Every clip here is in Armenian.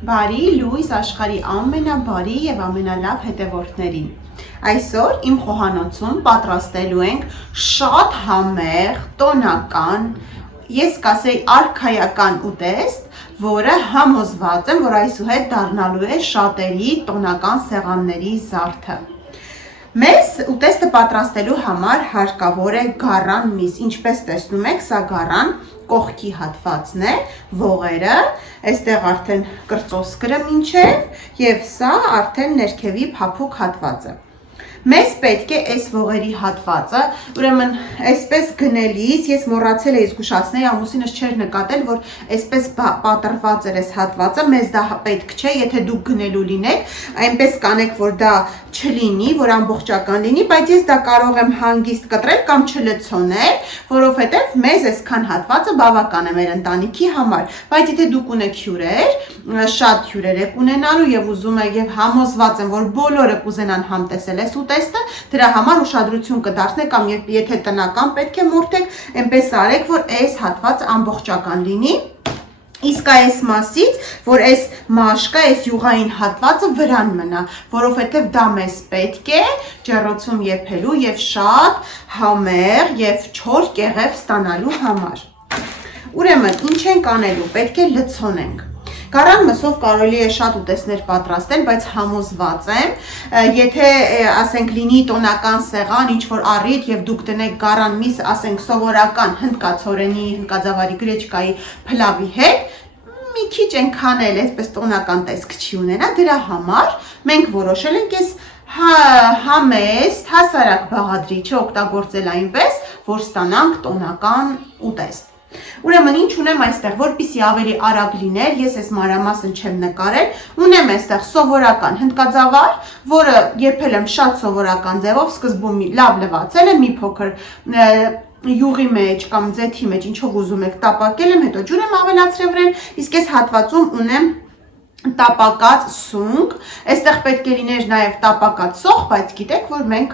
Բարի լույս աշխարհի ամենաբարի եւ ամենալավ հետևորդներին։ Այսօր իմ խոհանոցում պատրաստելու ենք շատ համեղ, տոնական, ես կասեի արքայական ուտեստ, որը համոզված եմ, որ այսուհետ դառնալու է շատերի տոնական սեղանների զարդը։ Մեզ ուտեստը պատրաստելու համար հարկավոր է գառան միս, ինչպես տեսնում եք, սա գառան կողքի հատվածն է, ողերը, այստեղ արդեն կրծոսկրը մինչև եւ սա արդեն ներքևի փափուկ հատվածը։ Մեզ պետք է այս ողերի հատվածը, ուրեմն այսպես գնելիս ես մոռացել էի զգուշացնել, ամուսինս չէր նկատել, որ այսպես պատրված էր այս հատվածը, մեզ դա պետք չէ, եթե դուք գնելու լինեք, այնպես կանեք, որ դա չլինի, որ ամբողջական լինի, բայց ես դա կարող եմ հանգիստ կտրել կամ չլցոնել, որովհետև մեզ այսքան հատվածը բավական է մեր ընտանիքի համար, բայց եթե դուք ունեք հյուրեր, շատ հյուրեր եք ունենալու եւ ուզում եք եւ համոզված եմ, որ բոլորը կուզենան համտեսել այս ուտեստը, դրա համար ուշադրություն կդարձնեք կամ եթե տնական պետք է մորթեք, այնպես արեք, որ այս հատվածը ամբողջական լինի։ Իսկ այս մասից, որ այս մաշկը, այս յուղային հատվածը վրան մնա, որովհետև դա մեզ պետք է ջեռոցում եփելու եւ շատ համեղ եւ չոր կեղև ստանալու համար։ Ուրեմն, ինչ ենք անելու, պետք է լցոնենք։ Գառան մսով կարելի է շատ ուտեստներ պատրաստել, բայց համոզված եմ, եթե ասենք լինի տոնական սեղան, ինչ որ առիթ եւ դուք դնեք գառան միս, ասենք սովորական հնդկացորենի, հնդկաձավարի, գրեչկայի փլավի հետ, մի քիչ այնքան էլ այսպես տոնական տեսք չի ունենա, դրա համար մենք որոշել ենք այս համեստ, հասարակ բաղադրիչը օգտագործել այնպես, որ ստանանք տոնական ուտեստ։ Ուրեմն ինչ ունեմ այստեղ, որպեսզի ավելի արագ լիներ, ես այս մանրամասն չեմ նկարել, ունեմ այստեղ սովորական հնդկաձավար, որը եփել եմ շատ սովորական ձևով, սկզբում լավ լվացել եմ, մի փոքր յուղի մեջ կամ ձեթի մեջ, ինչով ուզում եք տապակել եմ, հետո ջուր եմ ավելացրել վրան, իսկ այս հատվածում ունեմ տապակած սունկ, այստեղ պետք է լիներ նաև տապակած սոխ, բայց գիտեք, որ մենք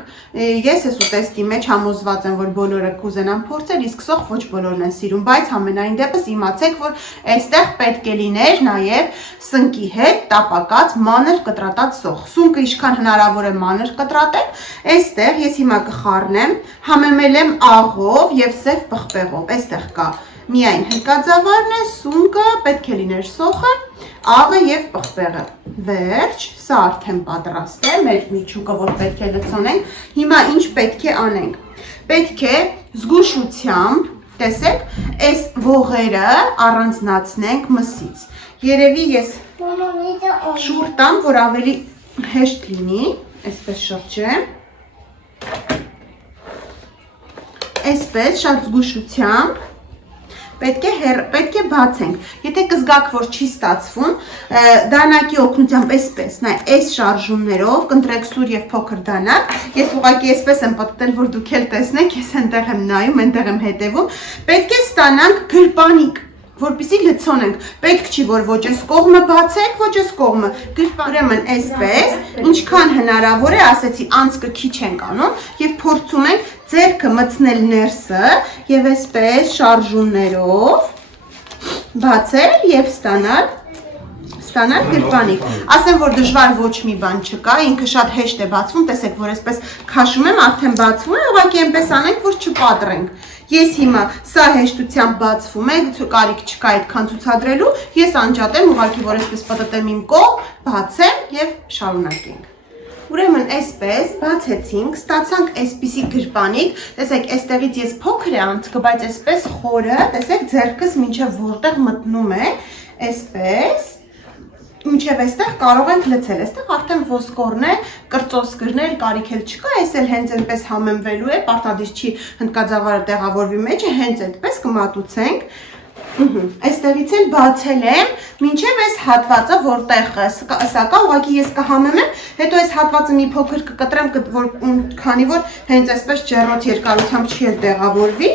ես այս ուտեստի մեջ համոզված եմ, որ բոլորը կուզենան փորձել, իսկ սոխ ոչ բոլորն են սիրում, բայց համենայն դեպս իմացեք, որ այստեղ պետք է լիներ նաև սնկի հետ տապակած մանր կտրատած սոխ։ Սունկը ինչքան հնարավոր է մանր կտրատել, այստեղ ես հիմա կխառնեմ, համեմել եմ աղով եւ սև պղպեղով, այստեղ կա միայն հնդկաձավարն է, սունկը, պետք է լիներ սոխը, աղը եւ պղպեղը։ Վերջ, սա արդեն պատրաստ է, մեր միջուկը, որ պետք է լցոնենք։ Հիմա ինչ պետք է անենք։ Պետք է զգուշությամբ, տեսեք, այս ողերը առանձնացնենք մսից։ Երևի ես շուռ տամ, որ ավելի հեշտ լինի, այսպես շրջեմ։ Այսպես շատ զգուշությամբ պետք է բացենք, եթե կզգաք, որ չի ստացվում, դանակի օգնությամբ այսպես, այս շարժումներով, կընտրեք սուր և փոքր դանակ, ես ուղղակի այսպես եմ պատտել, որ դուք էլ տեսնեք, ես այնտեղ եմ նայում, այնտեղ եմ հետևում, պետք է ստանանք գրպանիկ, որպեսզի լցոնենք, պետք չի, որ ոչ այս կողմը բացեք, ոչ այս կողմը, ուրեմն այսպես, ինչքան հնարավոր է, ասեցի, անցքը քիչ ենք անում և փորձում ենք ձեռքը մտցնել ներսը և այսպես շարժումներով բացել և ստանալ գրպանիկ։ Ասեմ, որ դժվար ոչ մի բան չկա, ինքը շատ հեշտ է բացվում, տեսեք, որ այսպես քաշում եմ, արդեն բացվում է, ուղղակի այնպես անենք, որ չպատրենք։ Ես հիմա սա հեշտությամբ բացվում է, կարիք չկա այդքան ցուցադրելու, ես անջատեմ, ուղղակի որ այսպես պատտեմ իմ կողմ, բացեմ և շարունակենք։ Ուրեմն այսպես բացեցինք, ստացանք այսպիսի գրպանիկ, տեսեք, այստեղից ես փոքր է անցքը, բայց այսպես խորը, տեսեք, ձեռքս մինչև որտեղ մտնում է, այսպես, մինչև այստեղ կարող ենք լցել, այստեղ արդեն ոսկորն է, կրծոսկրն էլ կարիք էլ չկա, այս էլ հենց այնպես համեմվելու է, պարտադիր չի հնդկաձավարը տեղավորվի մեջ է, հենց այդպես կմատուցենք, այստեղից էլ բացել եմ, մինչև այս հատվածը, որտեղ սա կա, ուղղակի ես կհամեմեմ, հետո այս հատվածը մի փոքր կկտրեմ, քանի որ հենց այսպես ջեռոց երկարությամբ չի էլ տեղավորվի,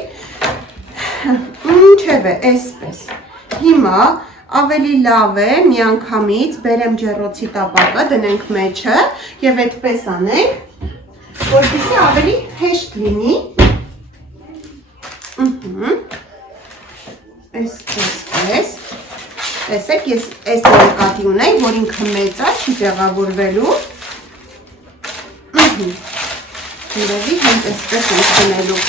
ինչև է, այսպես, հիմա ավելի լավ է միանգամից բերեմ ջեռոցի տապակը, դնենք մեջը և այդպես անենք, որպեսզի ավելի հեշտ լինի, այսպես, Տեսեք, ես այս նկատի ունեի, որ ինքը մեծ է, չի տեղավորվելու։ Երևի հենց այսպես ենք դնելու։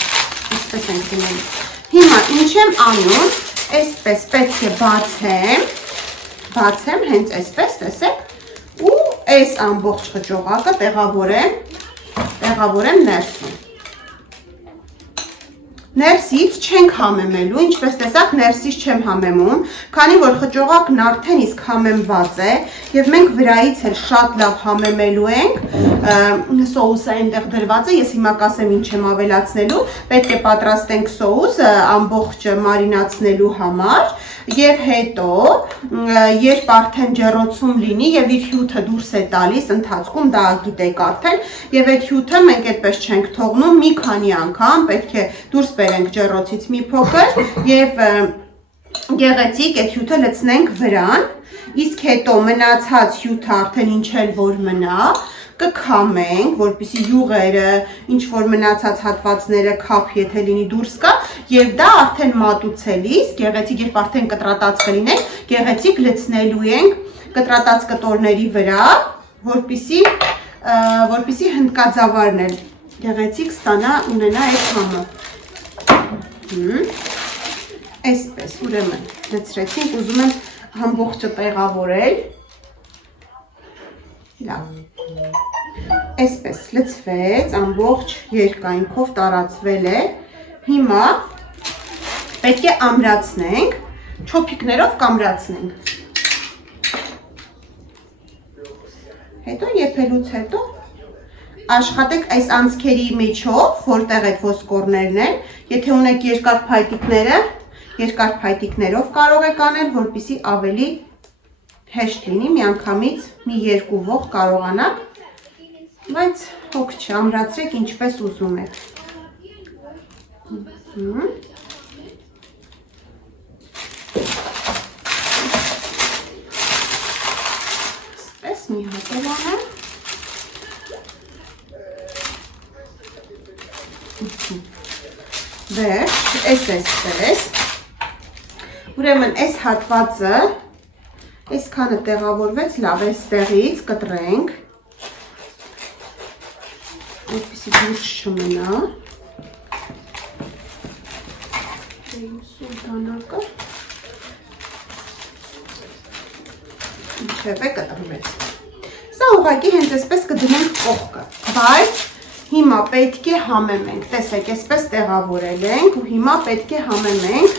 Հիմա ինչ եմ անում, այսպես պետք է բացեմ հենց այսպես, տեսեք, ու այս ամբողջ խճողակը տեղավորեմ ներսում։ Ներսից չենք համեմելու, ինչպես տեսակ ներսից չեմ համեմում, քանի որ խճողակն արդեն իսկ համեմված է և մենք վրայից էլ շատ լավ համեմելու ենք, սոուսը այնտեղ դրված է, ես հիմա կասեմ ինչ եմ ավելացնելու, պետք է պատրաստենք սոուսը ամբողջ մարինացնելու համար և հետո, երբ արդեն ջեռոցում լինի և իր հյութը դուրս է տալիս ընթացքում, դա գիտեք արդեն, և այդ հյութը մենք այդպես չենք թողնում, մի քանի անգամ պետք է դուրս բերենք ջեռոցից մի փոքր և գեղեցիկ այդ հյութը լցնենք վրան, իսկ հետո մնացած հյութը արդեն ինչ էլ որ մնա, կքամենք, որպեսզի յուղերը, ինչ որ մնացած հատվածները քափ եթե լինի դուրս գա, և դա արդեն մատուցելիս, գեղեցիկ երբ արդեն կտրատած կլինենք, գեղեցիկ լցնելու ենք կտրատած կտորների վրա, որպեսզի հնդկաձավարն էլ գեղեցիկ ստանա ունենա այդ համը։ Այսպես, ուրեմն լցրեցինք, ուզում եմ ամբողջը տեղավորել։ Լավ։ Այսպես լցվեց, ամբողջ երկայնքով տարածվել է։ Հիմա պետք է ամրացնենք, չոփիկներով կամրացնենք։ Հետո եփելուց հետո աշխատեք այս անցքերի միջով, որտեղ այդ ոսկորներն են, եթե ունեք երկար փայտիկներով կարող եք անել, որպեսզի ավելի հեշտ լինի, միանգամից մի երկու ողջ կարողանաք, բայց հոգ չամրացրեք ինչպես ուզում եք։ Այսպես մի հատ էլ անեմ։ Վերջ, այսպես, ուրեմն այս հատվածը, այսքանը տեղավորվեց, լավ, այստեղից կտրենք, որպեսզի դուրս չմնա, սուլտանակը, ինչև է կտրվեց, սա ուղղակի հենց այսպես կդնենք կողքը, բայց հիմա պետք է համեմենք, տեսեք, այսպես տեղավորել ենք ու հիմա պետք է համեմենք,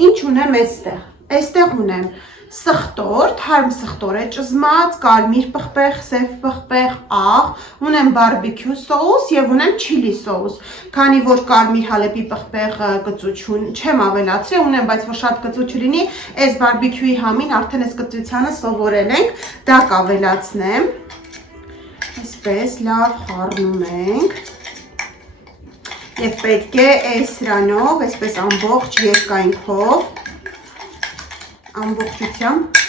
ինչ ունեմ այստեղ ունեմ սխտոր, թարմ սխտոր է ճզմած, կարմիր պղպեղ, սև պղպեղ, աղ, ունեմ բարբիքյու սոուս և ունեմ չիլի սոուս, քանի որ կարմիր հալեպի պղպեղը կծություն չեմ ավելացրել, ունեմ, բայց որ շատ կծու չլինի, այս բարբիքյուի համին արդեն այս կծությանը սովորել ենք, դա կավելացնեմ, այսպես լավ խառնում ենք և պետք է այս սրանով, այսպես ամբողջ երկայնքով, ամբողջությամբ,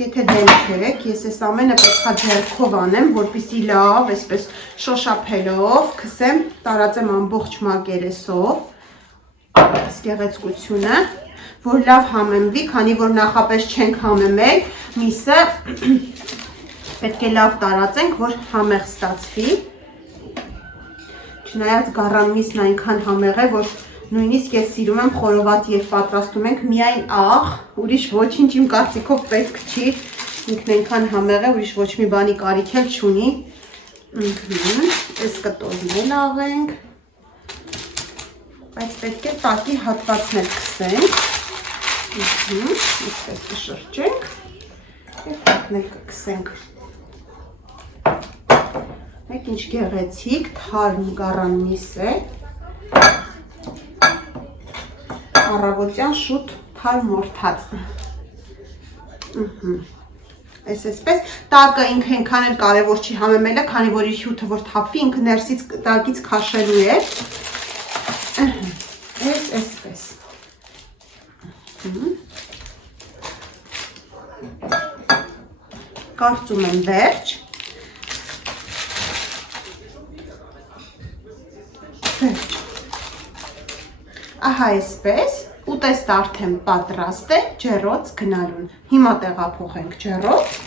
եթե դեմ չեք, ես այս ամենը պետքա ձեռքով անեմ, որպեսզի լավ, այսպես շոշափելով, քսեմ, տարածեմ ամբողջ մակերեսով, այս գեղեցկությունը, որ լավ համեմվի, քանի որ նախապես չենք համեմել, միսը պետք է լավ տարածենք, որ համեղ ստացվի, չնայած գառան միսն այնքան համեղ է, որ նույնիսկ ես սիրում եմ խորոված երբ պատրաստում ենք միայն աղ, ուրիշ ոչինչ իմ կարծիքով պետք չի, ինքն այնքան համեղ է, ուրիշ ոչ մի բանի կարիք էլ չունի, այս կտորն էլ աղենք, բայց պետք է տակի հատվածն էլ քսենք, այսպես կշրջենք և տակն էլ կքսենք, մեկ ինչ գեղեցիկ, թարմ գառան միս է, առավոտյան շուտ թարմ մորթած, այսպես, տակը ինքը ինքան էլ կարևոր չի համեմելը, քանի որ իր հյութը որ թափվի, ինքը ներսից տակից քաշելու է, այսպես, կարծում եմ վերջ, ահա այսպես, ուտեստ արդեն պատրաստ է ջեռոց գնալուն։ Հիմա տեղափոխենք ջեռոց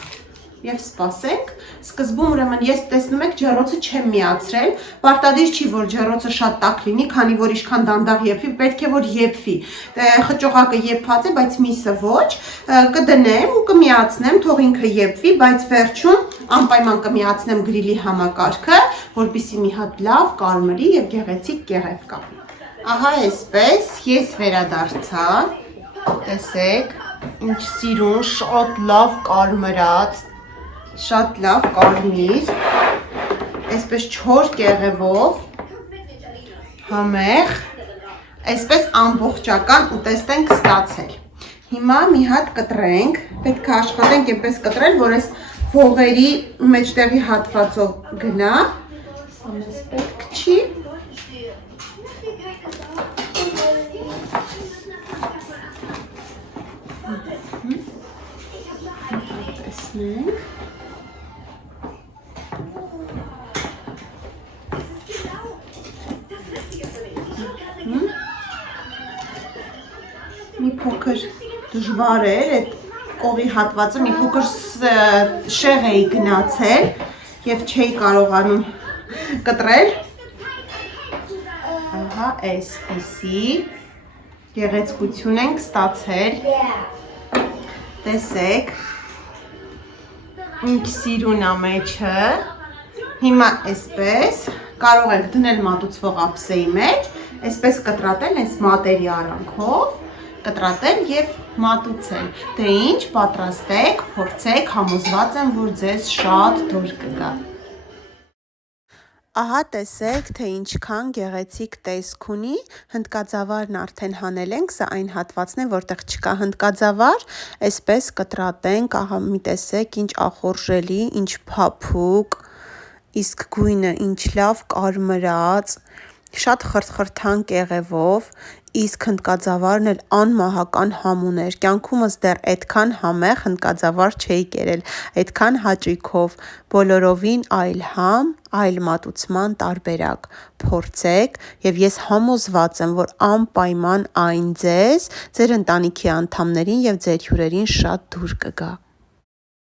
եւ սպասենք։ Սկզբում ուրեմն ես տեսնում եք ջեռոցը չեմ միացրել, պարտադիր չի որ ջեռոցը շատ տաք լինի, քանի որ ինչքան դանդաղ եփվի, պետք է որ եփվի։ Խճողակը եփած է, բայց միսը ոչ, կդնեմ ու կմիացնեմ, թող ինքը եփվի, բայց վերջում անպայման կմիացնեմ գրիլի համակարգը, որպեսզի մի հատ լավ կարմրի եւ գեղեցիկ կեղև կա։ Ահա այսպես ես վերադարձա, տեսեք, ինչ սիրուն, շատ լավ կարմրած, շատ լավ կարմիր, այսպես չոր կեղևով, համեղ, այսպես ամբողջական ուտեստ ենք ստացել։ Հիմա մի հատ կտրենք, պետք է աշխատենք այնպես կտրել, որ այս ողերի մեջտեղի հատվածով գնա, ամենս պետք չի։ Տեսնենք։ Մի փոքր դժվար էր այդ կողի հատվածը, մի փոքր շեղ էի գնացել եւ չէի կարողանում կտրել։ Ահա այսպիսի գեղեցկություն ենք ստացել։ Տեսեք, ինչ սիրուն է մեջը։ Հիմա այսպես կարող եք դնել մատուցվող ափսեի մեջ, այսպես կտրատել այս մատերի արանքով, կտրատել եւ մատուցել։ Դե ինչ, պատրաստեք, փորձեք, համոզված եմ, որ ձեզ շատ դուր կգա։ Ահա տեսեք, թե ինչքան գեղեցիկ տեսք ունի, հնդկաձավարն արդեն հանել ենք, սա այն հատվածն է, որտեղ չկա հնդկաձավար, այսպես կտրատենք, ահա մի տեսեք, ինչ ախորժելի, ինչ փափուկ, իսկ գույնը ինչ լավ կարմրած, շատ խրթխրթան կեղևով, իսկ հնդկաձավարն էլ անմահական համուն էր, կյանքումս դեռ այդքան համեղ հնդկաձավար չէի կերել, այդքան հաճույքով, բոլորովին այլ համ, այլ մատուցման տարբերակ, փորձեք եւ ես համոզված եմ, որ անպայման այն ձեզ, ձեր ընտանիքի անդամներին եւ ձեր հյուրերին շատ դուր կգա։